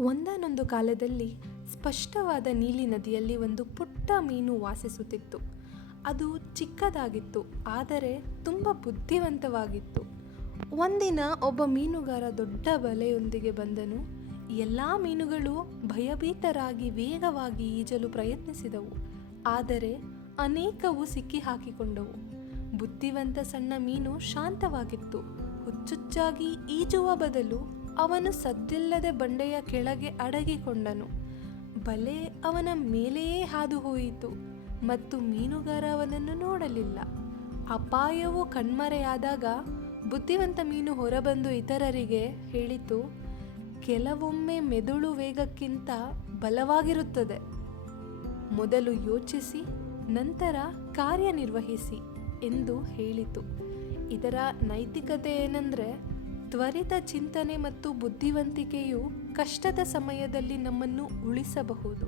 ಒಂದಾನೊಂದು ಕಾಲದಲ್ಲಿ ಸ್ಪಷ್ಟವಾದ ನೀಲಿ ನದಿಯಲ್ಲಿ ಒಂದು ಪುಟ್ಟ ಮೀನು ವಾಸಿಸುತ್ತಿತ್ತು. ಅದು ಚಿಕ್ಕದಾಗಿತ್ತು, ಆದರೆ ತುಂಬ ಬುದ್ಧಿವಂತವಾಗಿತ್ತು. ಒಂದಿನ ಒಬ್ಬ ಮೀನುಗಾರ ದೊಡ್ಡ ಬಲೆಯೊಂದಿಗೆ ಬಂದನು. ಎಲ್ಲ ಮೀನುಗಳು ಭಯಭೀತರಾಗಿ ವೇಗವಾಗಿ ಈಜಲು ಪ್ರಯತ್ನಿಸಿದವು, ಆದರೆ ಅನೇಕವು ಸಿಕ್ಕಿ ಹಾಕಿಕೊಂಡವು. ಬುದ್ಧಿವಂತ ಸಣ್ಣ ಮೀನು ಶಾಂತವಾಗಿತ್ತು. ಹುಚ್ಚುಚ್ಚಾಗಿ ಈಜುವ ಬದಲು ಅವನು ಸದ್ದಿಲ್ಲದೆ ಬಂಡೆಯ ಕೆಳಗೆ ಅಡಗಿಕೊಂಡನು. ಬಲೆ ಅವನ ಮೇಲೆಯೇ ಹಾದು ಹೋಯಿತು ಮತ್ತು ಮೀನುಗಾರ ಅವನನ್ನು ನೋಡಲಿಲ್ಲ. ಅಪಾಯವು ಕಣ್ಮರೆಯಾದಾಗ ಬುದ್ಧಿವಂತ ಮೀನು ಹೊರಬಂದು ಇತರರಿಗೆ ಹೇಳಿತು, ಕೆಲವೊಮ್ಮೆ ಮೆದುಳು ವೇಗಕ್ಕಿಂತ ಬಲವಾಗಿರುತ್ತದೆ. ಮೊದಲು ಯೋಚಿಸಿ, ನಂತರ ಕಾರ್ಯನಿರ್ವಹಿಸಿ ಎಂದು ಹೇಳಿತು. ಇದರ ನೈತಿಕತೆ ಏನೆಂದರೆ, ತ್ವರಿತ ಚಿಂತನೆ ಮತ್ತು ಬುದ್ಧಿವಂತಿಕೆಯು ಕಷ್ಟದ ಸಮಯದಲ್ಲಿ ನಮ್ಮನ್ನು ಉಳಿಸಬಹುದು.